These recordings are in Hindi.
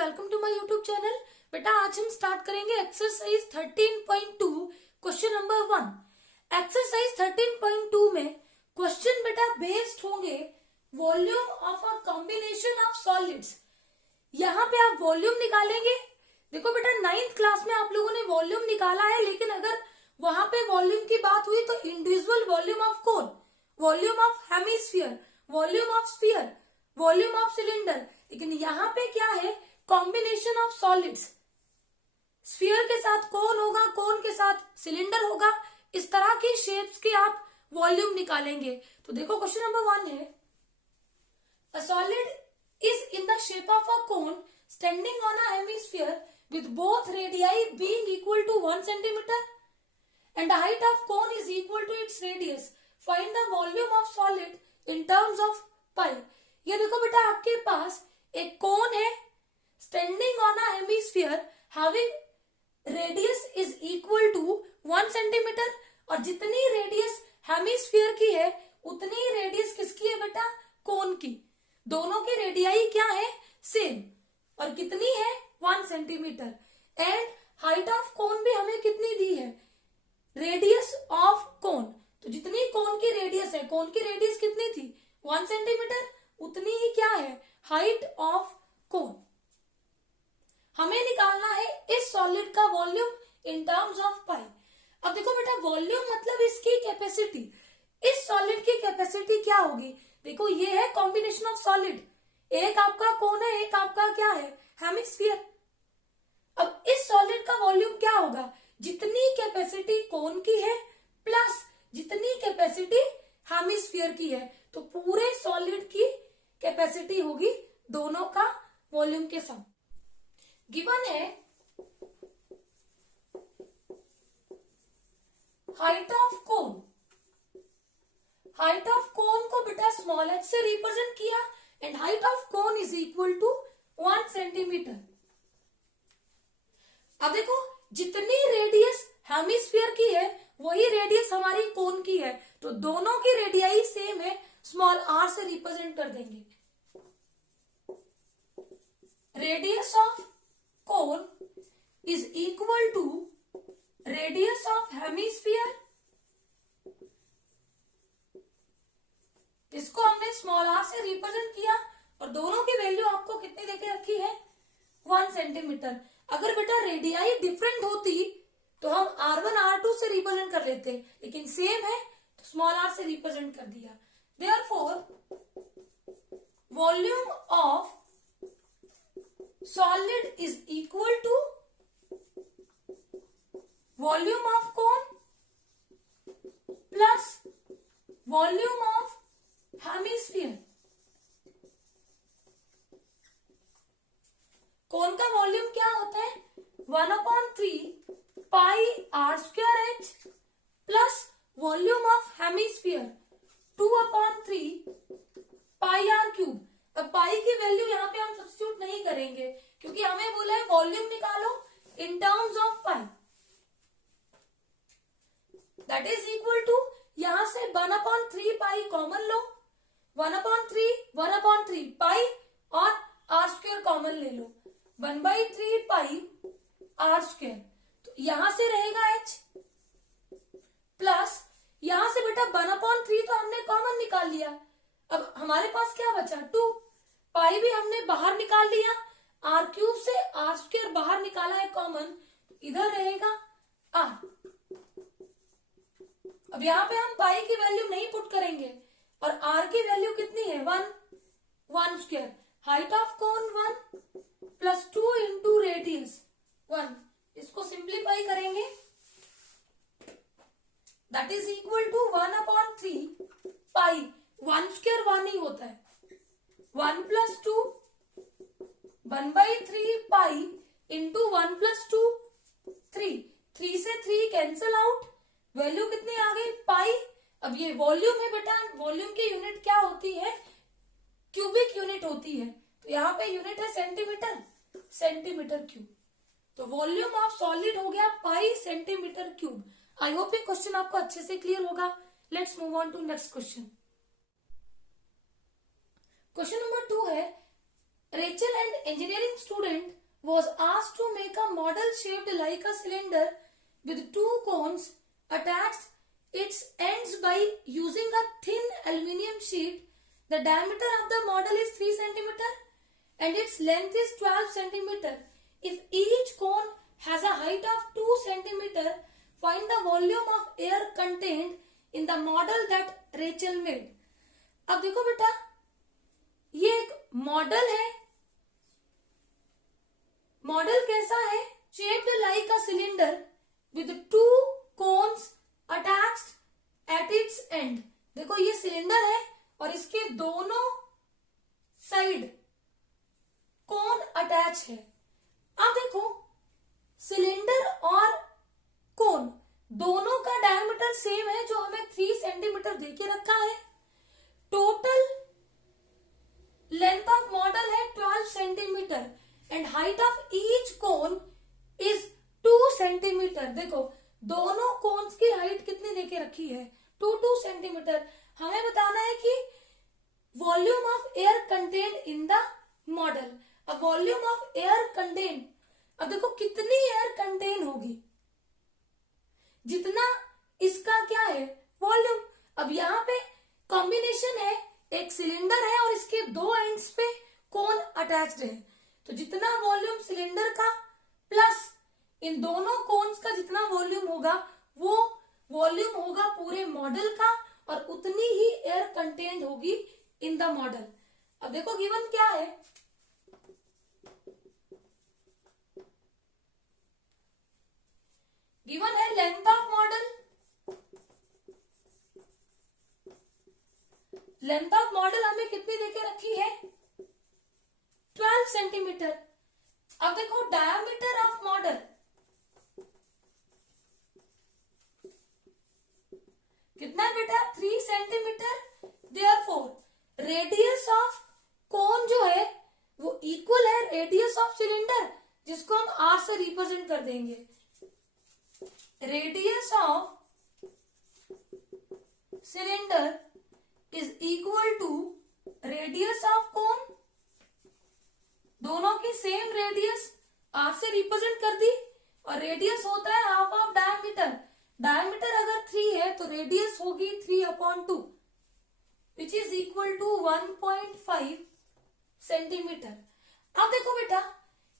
Welcome to my YouTube channel. बेटा आज हम स्टार्ट करेंगे एक्सरसाइज 13.2 क्वेश्चन नंबर 1। एक्सरसाइज 13.2 में क्वेश्चन बेटा बेस्ड होंगे volume of a combination of solids. यहाँ पे आप वॉल्यूम निकालेंगे। देखो बेटा 9th क्लास में आप लोगों ने वॉल्यूम निकाला है, लेकिन अगर वहां पे वॉल्यूम की बात हुई तो individual volume of cone, volume of hemisphere, volume of sphere, volume of cylinder. लेकिन यहाँ पे क्या है, कॉम्बिनेशन ऑफ सॉलिड्स। स्फीयर के साथ कोन होगा, कोन के साथ सिलेंडर होगा, इस तरह की शेप्स के आप वॉल्यूम निकालेंगे। तो देखो क्वेश्चन नंबर 1 है, a solid is in the shape of a cone standing on a hemisphere with both radii being equal to 1 centimeter and the height of cone is equal to its radius. Find the volume of solid in terms of pi. ये देखो बेटा आपके पास एक कोन है standing on a hemisphere having radius is equal to 1 centimeter और जितनी रेडियस हेमिस्फीयर की है उतनी रेडियस किसकी है बेटा, कोन की। दोनों की रेडियाई क्या है, सेम। और कितनी है, 1 सेंटीमीटर। एंड हाइट ऑफ कोन भी हमें कितनी दी है, रेडियस ऑफ कोन। तो जितनी कोन की रेडियस है, कोन की रेडियस कितनी थी, 1 सेंटीमीटर, उतनी ही क्या है, हाइट ऑफ कोन। हमें निकालना है इस सॉलिड का वॉल्यूम इन टर्म्स ऑफ पाई। अब देखो बेटा वॉल्यूम मतलब इसकी कैपेसिटी। इस सॉलिड की कैपेसिटी क्या होगी, देखो ये है कॉम्बिनेशन ऑफ सॉलिड, एक आपका कोन है, एक आपका क्या है, हेमिस्फीयर। अब इस सॉलिड का वॉल्यूम क्या होगा, जितनी कैपेसिटी कोन की है प्लस जितनी कैपेसिटी हेमिस्फीयर की है, तो पूरे सॉलिड की कैपेसिटी होगी दोनों का वॉल्यूम के सम। गिवन है height of cone. Height of cone को बेटा स्मॉल h से रिप्रेजेंट किया and height of cone is equal to 1 centimetre. अब देखो जितनी रेडियस हेमिस्फीयर की है वही रेडियस हमारी कोन की है, तो दोनों की रेडियाई सेम है, स्मॉल r से रिप्रेजेंट कर देंगे। Radius of cone is equal to radius of hemisphere. इसको हमने स्मॉल r से रिप्रेजेंट किया और दोनों की वैल्यू आपको कितनी देके रखी है, 1 सेंटीमीटर। अगर बेटा रेडियाई डिफरेंट होती तो हम r1 r2 से रिप्रेजेंट कर लेते, लेकिन सेम है तो स्मॉल r से रिप्रेजेंट कर दिया। Therefore volume of solid is equal to volume of cone plus volume of hemisphere. Cone का वॉल्यूम क्या होता है, 1/3 pi r square h plus volume of hemisphere 2/3 pi r cube. अब पाई की वैल्यू यहाँ पे हम सब्स्टिट्यूट नहीं करेंगे क्योंकि हमें बोला है वॉल्यूम निकालो in terms of pi. That is equal to, यहां से 1/3 पाई कॉमन लो, 1/3 पाई और r स्क्वायर कॉमन ले लो, 1/3 पाई r स्क्वायर। तो यहां से रहेगा h प्लस यहां से बेटा 1/3 तो हमने कॉमन निकाल लिया। अब हमारे पास क्या बचा, 2 पाई भी हमने बाहर निकाल लिया, r क्यूब से r स्क्वायर बाहर निकाला है कॉमन, इधर रहेगा r। अब यहाँ पे हम पाई की वैल्यू नहीं पुट करेंगे और r की वैल्यू कितनी है, 1 square. Height of cone 1 plus 2 into radius 1, इसको सिंप्लीफाई करेंगे, that is equal to 1/3 pi, 1 square 1 ही होता है, 1 प्लस 2 1/3 पाई इंटू 1 प्लस 2 3 से 3 कैंसिल आउट, वैल्यू कितनी आ गई, पाई। अब ये वॉल्यूम है बेटा, वॉल्यूम की यूनिट क्या होती है, क्यूबिक यूनिट होती है, तो यहाँ पे यूनिट है सेंटीमीटर, सेंटीमीटर क्यूब। तो वॉल्यूम ऑफ सॉलिड हो गया pi centimetre cube. I hope ये क्वेश्चन आपको अच्छे से क्लियर होगा। Let's move on to next question. Question number 2 है, Rachel and engineering student was asked to make a model shaped like a cylinder with two cones attached its ends by using a thin aluminum sheet. The diameter of the model is 3 cm and its length is 12 cm. If each cone has a height of 2 cm, find the volume of air contained in the model that Rachel made. अब देखो बेटा, ये एक मॉडल है. मॉडल कैसा है? Shaped like a cylinder with two cons attached at its and. देखो ये सिलेंडर है और इसके दोनों साइड कोन अटैच है. अब देखो सिलेंडर और कोन दोनों का डायमीटर सेम है जो हमें 3 सेंटीमीटर देके रखा है. टोटल लेंथ ऑफ मॉडल है 12 centimetre and height of each cone is 2 centimetre. देखो दोनों कोन्स की हाइट कितनी देके रखी है? 2 सेंटीमीटर. हमें बताना है कि volume of air contained in the model. अब वॉल्यूम ऑफ एयर कंटेन्ड, अब देखो कितनी एयर कंटेन होगी, जितना इसका क्या है वॉल्यूम. अब यहाँ पे कॉम्बिनेशन है, एक सिलेंडर है और इसके दो एंड्स पे कोन अटैच्ड है, तो जितना वॉल्यूम सिलेंडर का प्लस इन दोनों कोन्स का जितना वॉल्यूम होगा वो वॉल्यूम होगा पूरे मॉडल का और उतनी ही एयर कंटेन्ड होगी इन द मॉडल. अब देखो गिवन क्या है, गिवन है length of model. Length of model हमें कितनी देके रखी है? 12 सेंटीमीटर. अब देखो डायमीटर ऑफ मॉडल, कितना है बेटा? 3 सेंटीमीटर. देयरफॉर रेडियस ऑफ कोन जो है वो इक्वल है रेडियस ऑफ सिलेंडर, जिसको हम आर से रिप्रेजेंट कर देंगे. Radius of cylinder is equal to radius of cone. दोनों की सेम रेडियस आर से रिप्रेजेंट कर दी और रेडियस होता है हाफ ऑफ डायमीटर. डायमीटर अगर 3 है तो रेडियस होगी 3/2 which is equal to 1.5 centimetre. अब देखो बेटा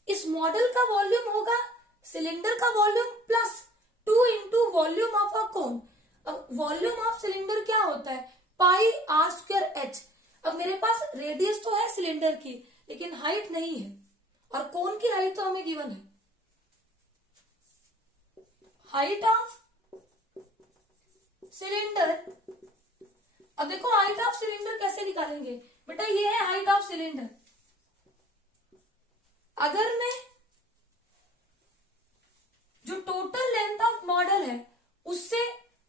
इस मॉडल का वॉल्यूम होगा सिलेंडर का volume plus 2 into volume of a cone. अब वॉल्यूम ऑफ सिलेंडर क्या होता है? Pi R square H. अब मेरे पास रेडियस तो है सिलेंडर की लेकिन हाइट नहीं है और कोन की हाइट तो हमें गिवन है. हाइट ऑफ सिलेंडर, अब देखो हाइट ऑफ सिलेंडर कैसे निकालेंगे बेटा? ये है हाइट ऑफ सिलेंडर. अगर मैं जो टोटल लेंथ ऑफ मॉडल है उससे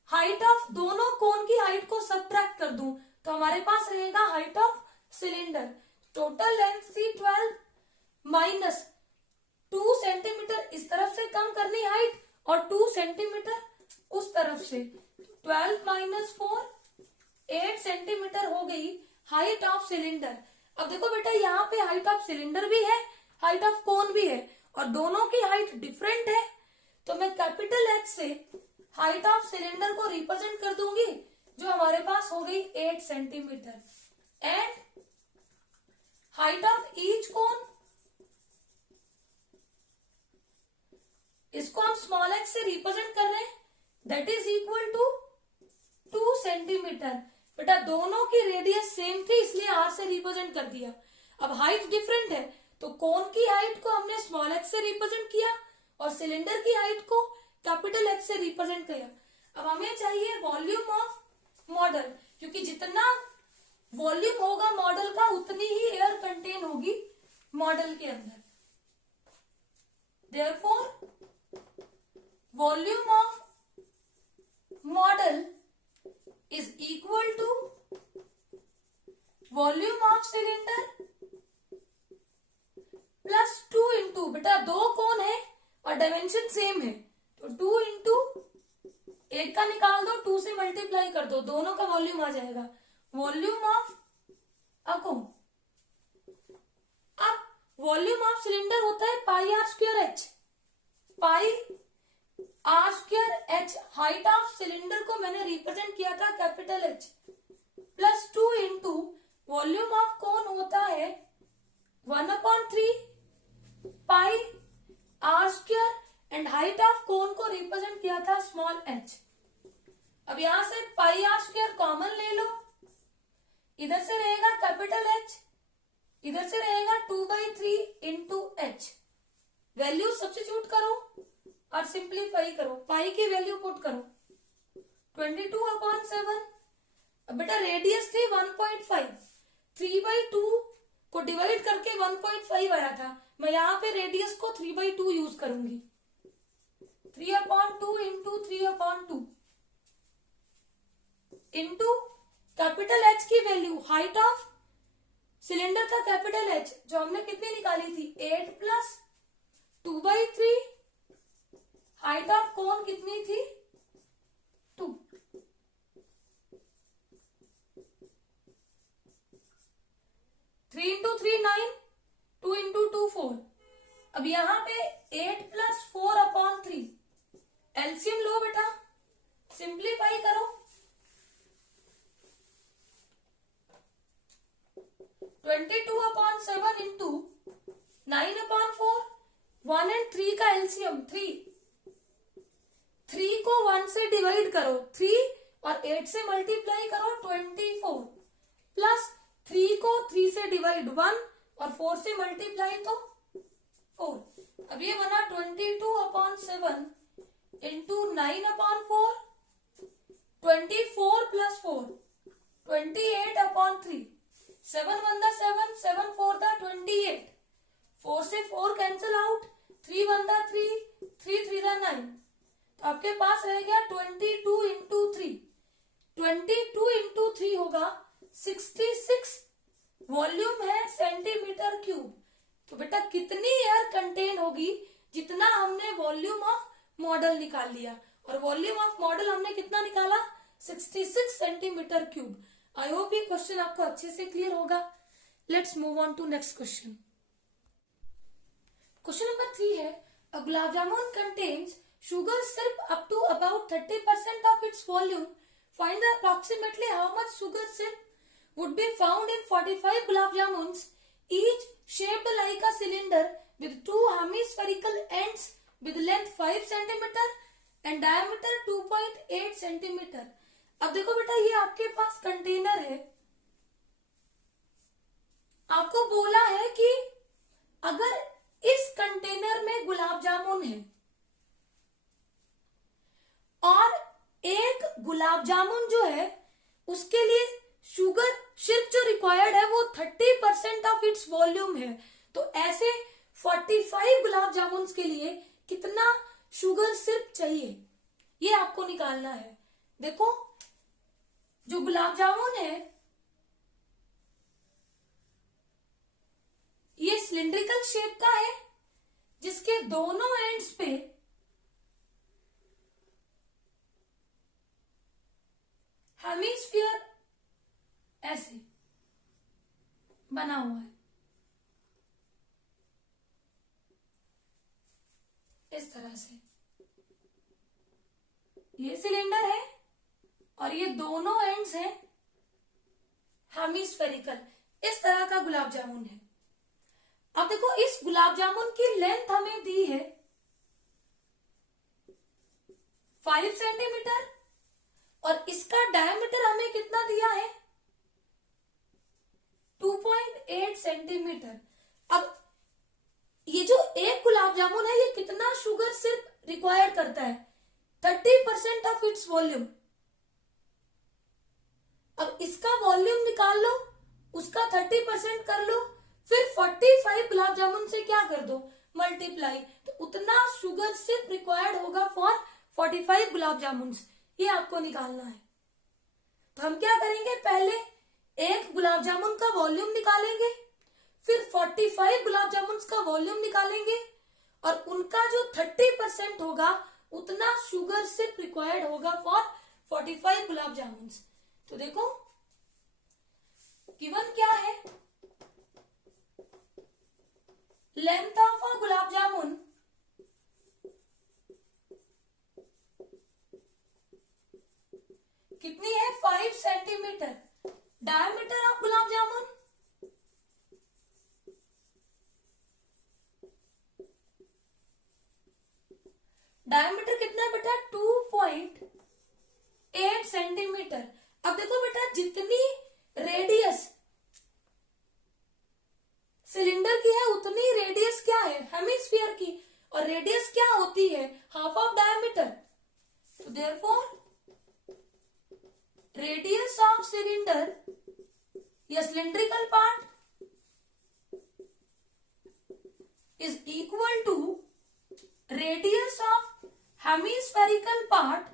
हाइट ऑफ दोनों कोन की हाइट को सबट्रैक्ट कर दूं तो हमारे पास रहेगा height of cylinder. Total length थी 12 माइनस 2 सेंटीमीटर इस तरफ से कम करनी हाइट और 2 सेंटीमीटर उस तरफ से. 12 माइनस 4 8 सेंटीमीटर हो गई हाइट ऑफ सिलेंडर. अब देखो बेटा यहाँ पे हाइट ऑफ सिलेंडर भी है, हाइट ऑफ कोन भी है और दोनों की हाइट डिफरेंट है, तो मैं कैपिटल एच से हाइट ऑफ सिलेंडर को रिप्रेजेंट कर दूंगी जो हमारे पास हो गई 8 centimetre. And height of each cone, इसको हम स्मॉल एक्स से रिप्रेजेंट कर रहे हैं, that is equal to 2 centimetre. बेटा दोनों की रेडियस सेम थी इसलिए आर से रिप्रेजेंट कर दिया. अब हाइट डिफरेंट है तो कोन की हाइट को हमने स्मॉल एक्स से रिप्रेजेंट किया और सिलेंडर की हाइट को कैपिटल एच से रिप्रेजेंट किया. अब हमें चाहिए वॉल्यूम ऑफ मॉडल, क्योंकि जितना वॉल्यूम होगा मॉडल का उतनी ही एयर कंटेन होगी मॉडल के अंदर. Therefore volume of model is equal to volume of cylinder plus 2 into, बेटा दो कोन है और डायमेंशन सेम है तो 2 इंटू एक का निकाल दो 2 से मल्टीप्लाई कर दो, दोनों का वॉल्यूम आ जाएगा वॉल्यूम ऑफ अ कोन. अब वॉल्यूम ऑफ सिलेंडर होता है pi R square H, pi R square H. Height of cylinder को मैंने रिप्रेजेंट किया था capital H, plus 2 into volume of cone होता है 1/3 pi R square, and height of cone को रिप्रेजेंट किया था स्मॉल एच। अब यहां से पाई आर स्क्वायर कॉमन ले लो, इधर से रहेगा कैपिटल एच, इधर से रहेगा 2/3 इंटू एच। वैल्यू सब्स्टिट्यूट करो और सिंप्लीफाई करो, पाई की वैल्यू पुट करो 22/7। अब बेटा रेडियस थी 1.5, 3/2 को डिवाइड करके 1.5 आया था, मैं यहाँ पे रेडियस को 3/2 यूज करूंगी, 3/2 इंटू 3/2 इंटू कैपिटल एच की वैल्यू, हाइट ऑफ सिलेंडर का कैपिटल एच जो हमने कितनी निकाली थी 8 प्लस 2/3, हाइट ऑफ कोन कितनी थी 2। Three into 3 9, 2 into 2 4। अब यहां पे 8 प्लस 4/3, एलसीएम लो बेटा, सिंप्लीफाई करो, 22/7 इंटू 9/4, 1 एंड 3 का एलसीएम 3, 3 को 1 से डिवाइड करो 3 और 8 से मल्टीप्लाई करो 24, प्लस 3 को 3 से डिवाइड 1 और 4 से मल्टीप्लाई तो 4। अब ये बना 22/7 इंटू 9/4, 24 प्लस 4 28/3, 7 1 7, 7 4 28, 4 से 4 कैंसिल आउट, 3 1 3, 3 3 9, तो आपके पास रह गया 22 इंटू 3, 22 इंटू 3 होगा 66, वॉल्यूम है सेंटीमीटर क्यूब। तो बेटा कितनी एयर कंटेन होगी, जितना हमने वॉल्यूम ऑफ मॉडल निकाल लिया, और वॉल्यूम ऑफ मॉडल हमने कितना निकाला 66 सेंटीमीटर क्यूब। आई होप ये क्वेश्चन आपको अच्छे से क्लियर होगा। Let's move on to next question. Question number 3 है, a gulab jamun contains sugar syrup up to about 30% of its volume. Find the approximately how much sugar syrup would be found in 45 gulab jamuns, each shaped like a cylinder with two hemispherical ends with length 5 cm and diameter 2.8 cm. अब देखो बेटा ये आपके पास कंटेनर है, आपको बोला है कि अगर इस कंटेनर में गुलाब जामुन है और एक गुलाब जामुन जो है उसके लिए शुगर सिर्फ जो रिक्वायर्ड है वो 30% ऑफ इट्स वॉल्यूम है, तो ऐसे 45 गुलाब जामुन के लिए कितना शुगर सिर्फ चाहिए ये आपको निकालना है। देखो जो गुलाब जामुन है ये सिलिंड्रिकल शेप का है, जिसके दोनों एंड्स पे हेमिस्फीयर ऐसे बना हुआ है, इस तरह से ये सिलेंडर है और ये दोनों एंड्स हैं हेमिस्फेरिकल, इस तरह का गुलाब जामुन है। अब देखो इस गुलाब जामुन की लेंथ हमें दी है 5 सेंटीमीटर और इसका डायमीटर हमें कितना दिया है 2.8 सेंटीमीटर। अब ये जो एक गुलाब जामुन है ये कितना शुगर सिर्फ रिक्वायर करता है 30% ऑफ इट्स वॉल्यूम। अब इसका वॉल्यूम निकाल लो, उसका 30% कर लो, फिर 45 गुलाब जामुन से क्या कर दो मल्टीप्लाई, तो उतना शुगर सिर्फ रिक्वायर्ड होगा फॉर 45 गुलाब जामुन। ये आपको निकालना है। तो हम क्या करेंगे, पहले एक गुलाब जामुन का वॉल्यूम निकालेंगे, फिर 45 गुलाब जामुन का वॉल्यूम निकालेंगे और उनका जो 30% होगा उतना शुगर सिर्फ रिक्वायर्ड होगा फॉर 45 गुलाब जामुन। तो देखो गिवन क्या है, लेंथ ऑफ अ गुलाब जामुन कितनी है 5 centimetre. Diameter of gulab jamun diameter कितना है बेटा 2.8 सेंटीमीटर। अब देखो बेटा जितनी रेडियस सिलेंडर की है उतनी रेडियस क्या है हेमिस्फीयर की, और रेडियस क्या होती है हाफ ऑफ डायमीटर। तो देयरफॉर रेडियस ऑफ सिलेंडर या cylindrical part is equal to radius of hemispherical part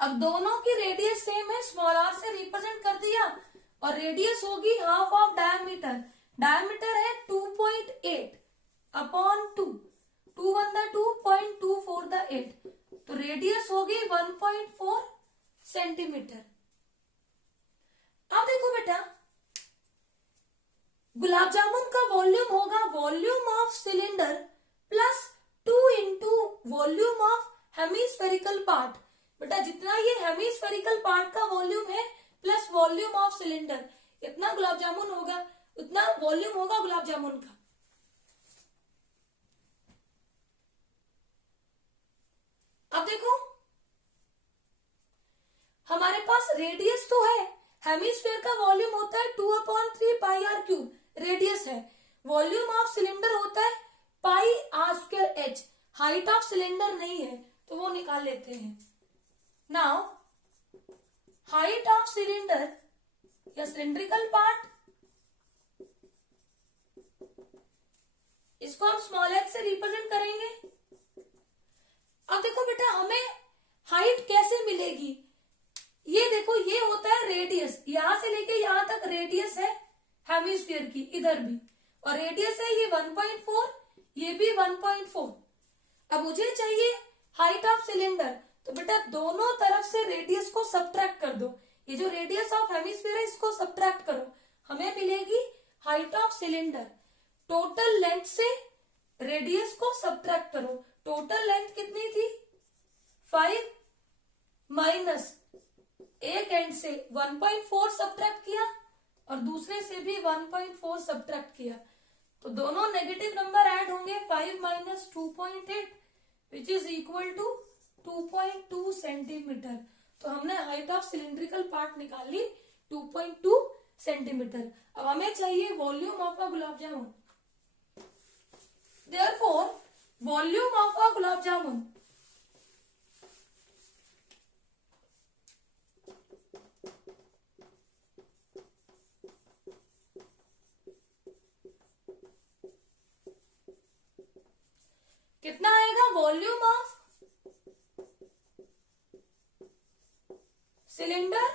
अब दोनों की रेडियस सेम है, स्मॉल आर से रिप्रेजेंट कर दिया, और रेडियस होगी हाफ ऑफ डायमीटर। डायमीटर है 2.8 अपॉन 2, 2 × 2.24 तो रेडियस होगी 1.4 सेंटीमीटर। अब देखो बेटा गुलाब जामुन का वॉल्यूम होगा volume of cylinder plus 2 × volume of hemispherical part. बेटा जितना ये हेमिस्फेरिकल पार्ट का वॉल्यूम है प्लस वॉल्यूम ऑफ सिलेंडर, इतना गुलाब जामुन होगा, उतना वॉल्यूम होगा गुलाब जामुन का। अब देखो हमारे पास रेडियस तो है, हेमिस्फीयर का वॉल्यूम होता है 2/3 πr³ रेडियस है, वॉल्यूम ऑफ सिलेंडर होता है πr²h, हाइट ऑफ सिलेंडर नहीं है तो वो निकाल लेते हैं। नाउ हाइट ऑफ सिलेंडर या सिलेंड्रिकल पार्ट, इसको हम स्मॉल h से रिप्रेजेंट करेंगे। अब देखो बेटा हमें हाइट कैसे मिलेगी, ये देखो ये होता है रेडियस, यहां से लेके यहां तक रेडियस है हेमिस्फीयर की, इधर भी, और रेडियस है ये 1.4, ये भी 1.4। अब मुझे चाहिए हाइट ऑफ सिलेंडर, तो बेटा दोनों तरफ से रेडियस को सब्ट्रैक्ट कर दो, ये जो रेडियस ऑफ हेमिस्फीयर है इसको सब्ट्रैक्ट करो, हमें मिलेगी height of cylinder. Total length से रेडियस को सब्ट्रैक्ट करो, टोटल लेंथ कितनी थी 5 माइनस एक एंड से 1.4 सब्ट्रैक्ट किया और दूसरे से भी 1.4 सब्ट्रैक्ट किया, तो दोनों नेगेटिव नंबर ऐड होंगे, 5 minus 2.8 which is equal to 2.2 centimetre. तो हमने हाइट ऑफ सिलिंड्रिकल पार्ट निकाल ली 2.2 सेंटीमीटर। अब हमें चाहिए volume of a gulab jamun, therefore volume of a gulab jamun कितना आएगा, volume of cylinder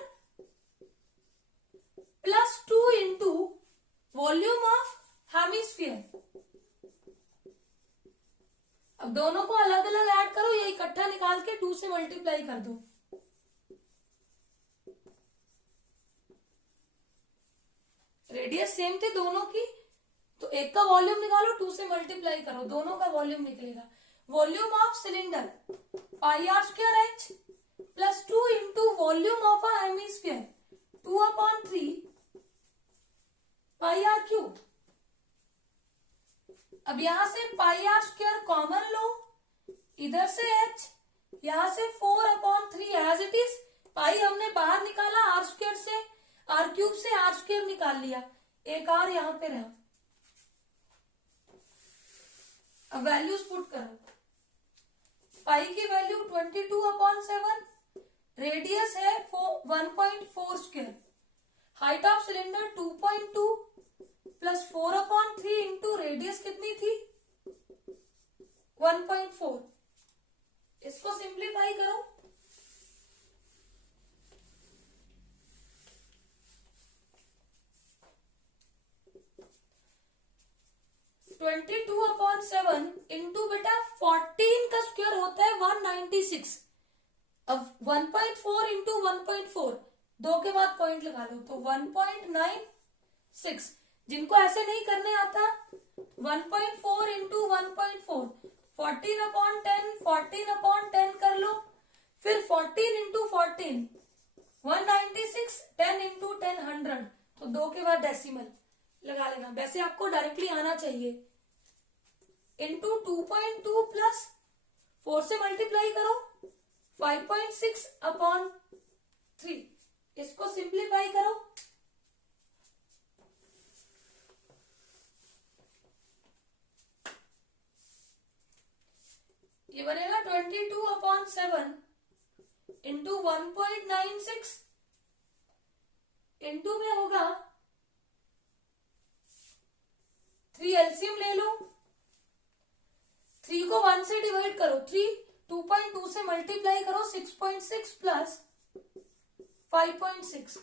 plus 2 × volume of hemisphere. अब दोनों को अलग अलग ऐड करो, ये इकट्ठा निकाल के 2 से मल्टीप्लाई कर दो। रेडियस सेम थे दोनों की, तो एक का वॉल्यूम निकालो 2 से मल्टीप्लाई करो, दोनों का वॉल्यूम निकलेगा। Volume of cylinder πr² plus 2 × volume of a hemisphere 2/3 πr³। अब यहां से πr² कॉमन लो, इधर से h, यहां से 4/3 एज इट इज, पाई हमने बाहर निकाला r² से, r³ से r² निकाल लिया, एक r यहां पे रहा। अब वैल्यूज पुट करो, पाई की वैल्यू 22/7, रेडियस है 1.4², height of cylinder 2.2 plus 4/3 into radius कितनी थी 1.4। इसको सिंप्लीफाई करो, ट्वेंटी 22/7 इंटू बेटा 14 का स्क्वायर होता है 196। अब 1.4 इंटू 1.4 2 के बाद पॉइंट लगा लो तो 1.96। जिनको ऐसे नहीं करने आता 1.4 इंटू 1.4 14/10 14/10 कर लो, फिर 14 इंटू 14 196 10 इंटू 10 100, तो 2 के बाद डेसिमल लगा लेना। वैसे आपको डायरेक्टली आना चाहिए। इंटू 2.2 प्लस 4 से मल्टीप्लाई करो 5.6/3, इसको सिंप्लीफाई करो, ये बनेगा 22/7 इंटू 1.96 इंटू में होगा 3, एलसीएम ले लो, 3 को 1 से डिवाइड करो, 3 2.2 से मल्टीप्लाई करो 6.6 प्लस 5.6,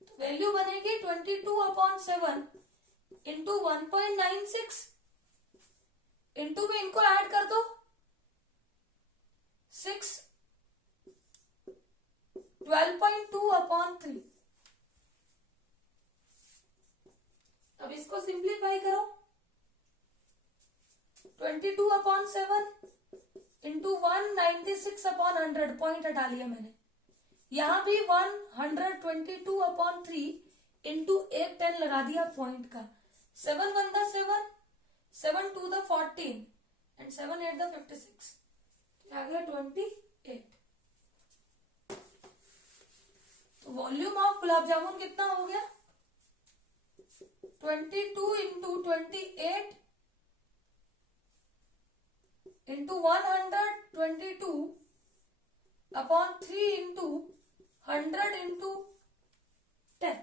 तो वैल्यू बनेगी 22/7 इंटू 1.96 इंटू में इनको ऐड कर दो 6 12.2/3। अब इसको सिंप्लीफाई करो 22/7 इंटू 196/100, पॉइंट हटा लिया मैंने, यहां भी 122/3 इंटू 1 10 लगा दिया पॉइंट का, 7 1 7 7 2 14 एंड 7 8 56, आ गया 28। तो वॉल्यूम ऑफ गुलाब जामुन कितना हो गया 22 इंटू 28 इंटू 122/3 इंटू 100 इंटू 10।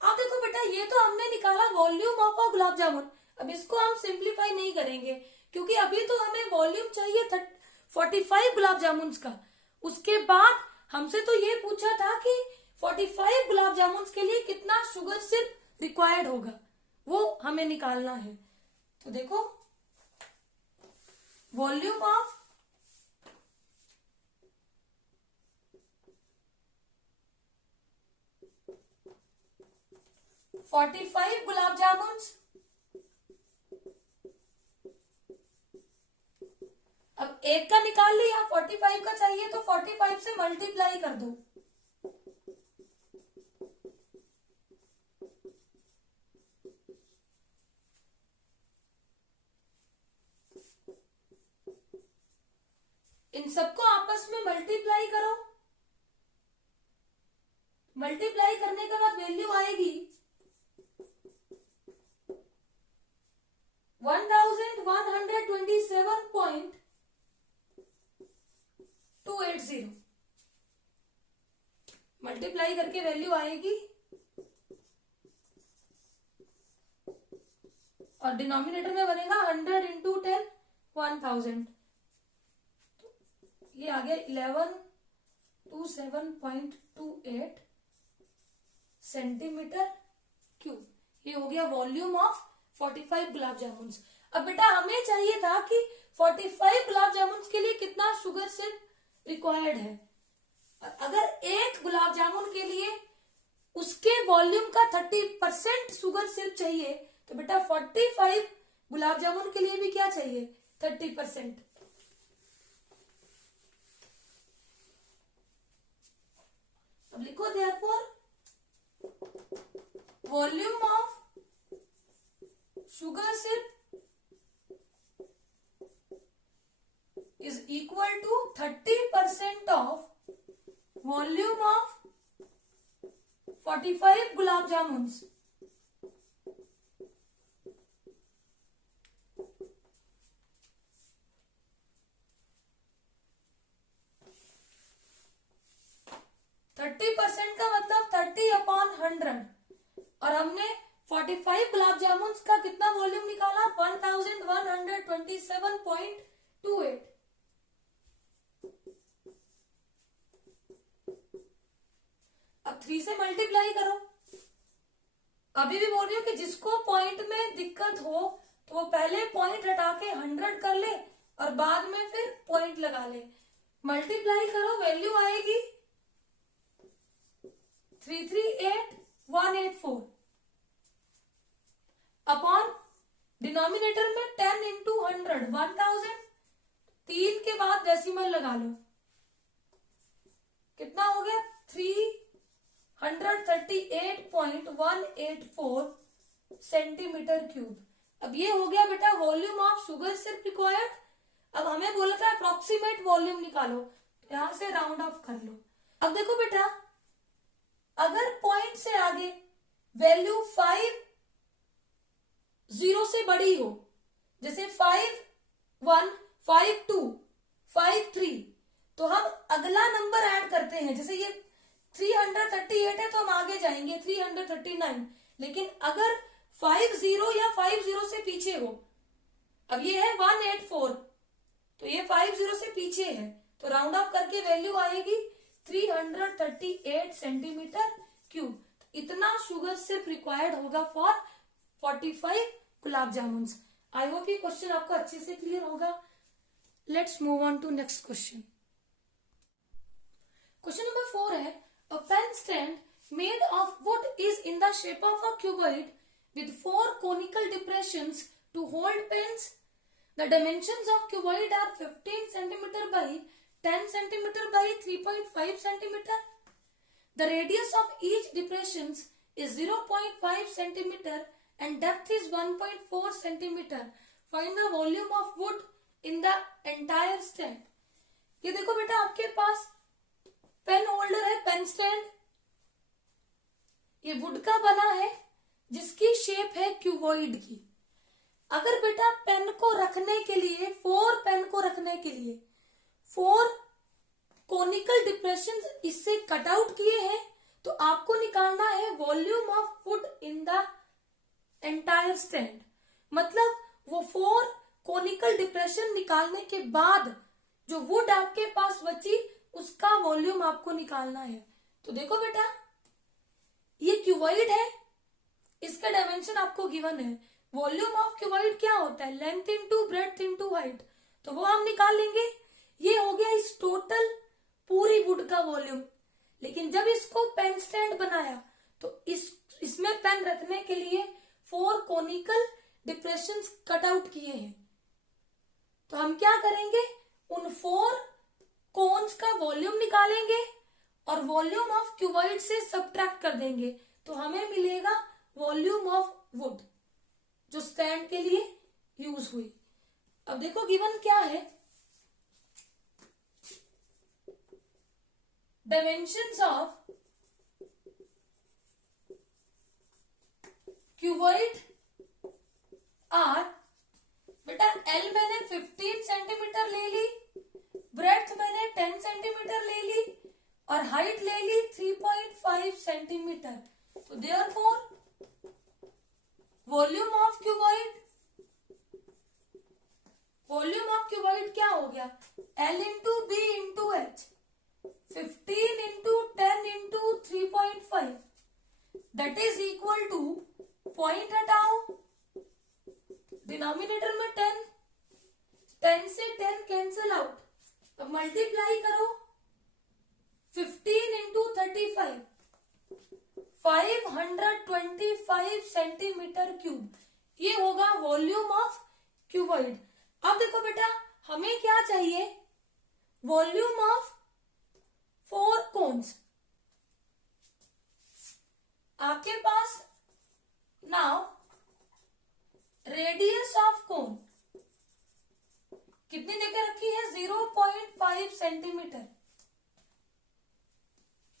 अब देखो बेटा, ये तो हमने निकाला वॉल्यूम ऑफ अ गुलाब जामुन। अब इसको हम सिंप्लीफाई नहीं करेंगे क्योंकि अभी तो हमें वॉल्यूम चाहिए 45 गुलाब जामुन का। उसके बाद हमसे तो ये पूछा था कि 45 गुलाब जामुन के लिए कितना शुगर सिर्फ रिक्वायर्ड होगा, वो हमें निकालना है। तो देखो वॉल्यूम ऑफ 45 गुलाब जामुन, अब एक का निकाल लिया, 45 का चाहिए तो 45 से मल्टीप्लाई कर दो, इन सबको आपस में मल्टीप्लाई करो, मल्टीप्लाई करने के बाद वैल्यू आएगी 1127.280, मल्टीप्लाई करके वैल्यू आएगी और डिनोमिनेटर में बनेगा 100 इंटू 10 1000, ये आ गया 1127.28 सेंटीमीटर क्यूब। ये हो गया वॉल्यूम ऑफ 45 गुलाब जामुन। अब बेटा हमें चाहिए था कि 45 गुलाब जामुन के लिए कितना शुगर सिरप रिक्वायर्ड है। अगर एक गुलाब जामुन के लिए उसके वॉल्यूम का 30% शुगर सिरप चाहिए तो बेटा 45 गुलाब जामुन के लिए भी क्या चाहिए 30%। अब लिखो therefore volume of sugar syrup is equal to 30% of volume of 45 gulab जामुन। का मतलब 30/100 और हमने 45 गुलाब जामुन का कितना वॉल्यूम निकाला 1127.28। अब 3 से मल्टीप्लाई करो। अभी भी बोल रही हूँ कि जिसको पॉइंट में दिक्कत हो तो वो पहले पॉइंट हटा के 100 कर ले और बाद में फिर पॉइंट लगा ले। मल्टीप्लाई करो, वैल्यू आएगी 338184 अपॉन डिनोमिनेटर में 10 इंटू 100 1000, 3 के बाद डेसिमल लगा लो, कितना हो गया 338.184 सेंटीमीटर क्यूब। अब ये हो गया बेटा volume of sugar syrup required. अब हमें बोला था अप्रोक्सीमेट वॉल्यूम निकालो, तो यहां से राउंड ऑफ कर लो। अब देखो बेटा, अगर पॉइंट से आगे वैल्यू 5 0 से बड़ी हो, जैसे 5 1 5 2 5 3, तो हम अगला नंबर ऐड करते हैं। जैसे ये 338 है तो हम आगे जाएंगे 339, लेकिन अगर 50 या 50 से पीछे हो, अब ये है 184, तो ये 50 से पीछे है, तो राउंड ऑफ करके वैल्यू आएगी 338 सेंटीमीटर क्यूब। इतना शुगर सिर्फ रिक्वायर्ड होगा for 45 gulab jamun. I hope ये क्वेश्चन आपको अच्छे से क्लियर होगा। Let's move on to next question. Question number 4 है, a pen stand made of wood is in the shape of a cuboid with 4 conical depressions to hold pens. The dimensions of cuboid are 15 cm by 10 cm by 3.5 cm. The radius of each depression is 0.5 cm and depth is 1.4 cm. Find the volume of wood in the entire stand. ये देखो बेटा, आपके पास पेन होल्डर है, पेन स्टैंड, ये वुड का बना है जिसकी शेप है क्यूबॉइड की। अगर बेटा पेन को रखने के लिए 4 पेन को रखने के लिए 4 कोनिकल डिप्रेशन इससे कट आउट किए हैं, तो आपको निकालना है volume of wood in the entire stand. मतलब वो 4 कोनिकल डिप्रेशन निकालने के बाद जो वुड आपके पास बची उसका वॉल्यूम आपको निकालना है। तो देखो बेटा, ये क्यूबॉइड है, इसका डायमेंशन आपको गिवन है। वॉल्यूम ऑफ क्यूबॉइड क्या होता है? Length into breadth into height, तो वो हम निकाल लेंगे। ये हो गया इस टोटल पूरी वुड का वॉल्यूम। लेकिन जब इसको पेन स्टैंड बनाया तो इसमें पेन रखने के लिए 4 कोनिकल डिप्रेशन कट आउट किए हैं। तो हम क्या करेंगे, उन 4 कोन्स का वॉल्यूम निकालेंगे और वॉल्यूम ऑफ क्यूबॉइड से सबट्रैक्ट कर देंगे, तो हमें मिलेगा वॉल्यूम ऑफ वुड जो स्टैंड के लिए यूज हुई। अब देखो गिवन क्या है, डायमेंशंस ऑफ क्यूबॉइड आर, बेटा एल मैंने 15 सेंटीमीटर ले ली, ब्रेड्थ मैंने 10 सेंटीमीटर ले ली और हाइट ले ली 3.5 सेंटीमीटर। तो देयरफॉर वॉल्यूम ऑफ क्यूबॉइड क्या हो गया, L into B into H, 15 into 10 into 3.5 that is equal to, point हटाओ, डिनोमिनेटर में 10, 10 से 10 कैंसिल आउट, अब मल्टीप्लाई करो 15 इंटू 35, 525 सेंटीमीटर क्यूब। ये होगा वॉल्यूम ऑफ क्यूबॉइड। अब देखो बेटा, हमें क्या चाहिए, वॉल्यूम ऑफ 4 कोन्स। आपके पास नाउ रेडियस ऑफ कोन कितनी देके रखी है, 0.5 सेंटीमीटर।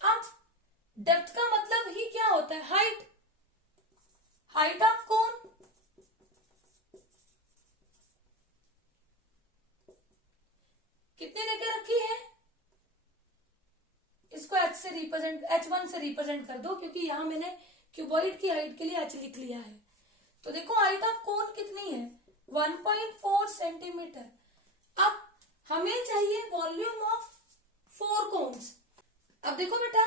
अब डेप्थ का मतलब ही क्या होता है, हाइट ऑफ कोन। कितनी देके रखी है, इसको H से रिप्रेजेंट, H1 से रिप्रेजेंट कर दो, क्योंकि यहां मैंने क्यूबॉइड की हाइट के लिए H लिख लिया है। तो देखो हाइट ऑफ कोन कितनी है, 1.4 सेंटीमीटर। अब हमें चाहिए वॉल्यूम ऑफ 4 कोन्स। अब देखो बेटा,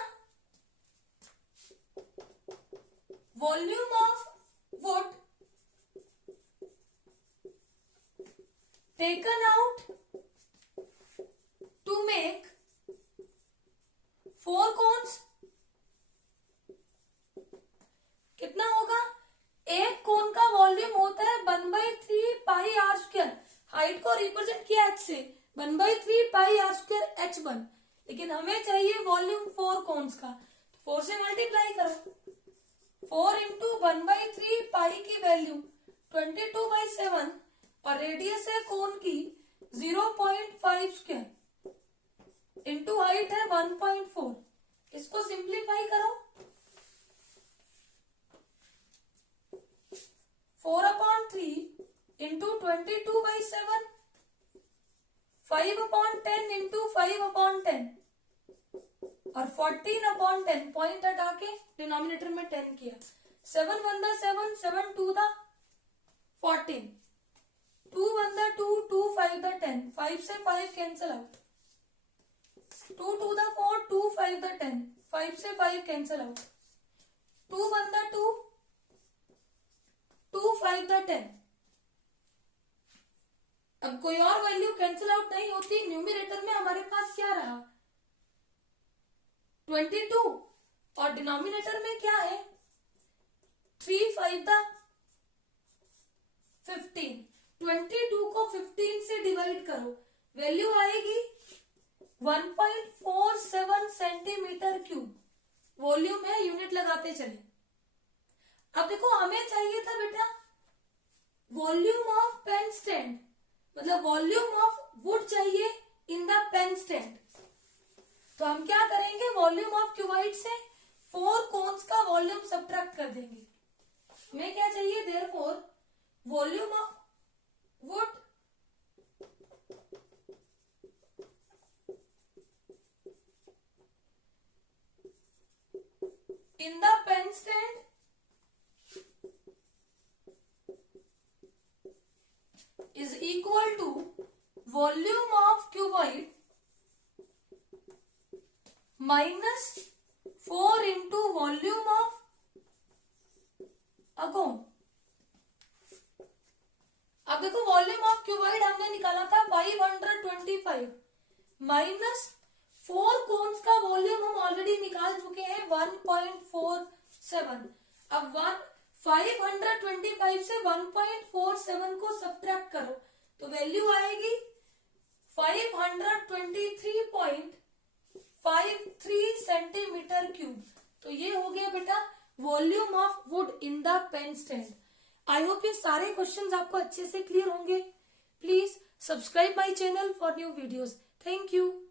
volume of wood taken out to make 4 cones 1/3 pi R square H1, लेकिन हमें चाहिए वॉल्यूम 4 कोन्स का, 4 से मल्टीप्लाई करो। 4 इंटू 1/3 पाई की वैल्यू 22/7 और रेडियस है कोन की 0.5 स्क्वायर इंटू हाइट है 1.4। इसको सिंप्लीफाई करो। 4/3 इंटू 22/7, 5/10 इंटू 5/10 और 14/10, पॉइंट हटा के डिनोमिनेटर में 10 किया। 7 1 7, 7 2 14, 2 1 2, 2 5 10, 5 से 5 कैंसिल आउट, 2 2 4, 2 5 10, 5 से 5 कैंसिल आउट, 2 1 2, 2 5 10। अब कोई और वैल्यू कैंसिल आउट नहीं होती। न्यूमरेटर में हमारे पास क्या रहा 22 और डिनोमिनेटर में क्या है 3 5 15। 22 को 15 से डिवाइड करो, वैल्यू आएगी 1.47 सेंटीमीटर क्यूब। वॉल्यूम है, यूनिट लगाते चले। अब देखो हमें चाहिए था बेटा वॉल्यूम ऑफ पेन स्टैंड, मतलब वॉल्यूम ऑफ वुड चाहिए इन द पेन स्टैंड। तो हम क्या करेंगे, वॉल्यूम ऑफ क्यूबाइड से 4 कोन्स का वॉल्यूम सब्ट्रैक्ट कर देंगे। हमें क्या चाहिए, therefore volume of would in the pen stand is equal to volume of cuboid minus 4 into volume of a cone। अब देखो वॉल्यूम ऑफ क्यूबाइड हमने निकाला था 525 माइनस 4 कोन्स का वॉल्यूम हम ऑलरेडी निकाल चुके हैं 1.47। अब 525 से 1.47 को सब्ट्रैक्ट करो तो वैल्यू आएगी 523.53 सेंटीमीटर क्यूब। तो ये हो गया बेटा volume of wood in the pen stand. I hope ये सारे क्वेश्चंस आपको अच्छे से क्लियर होंगे। Please subscribe my channel for new videos. Thank you.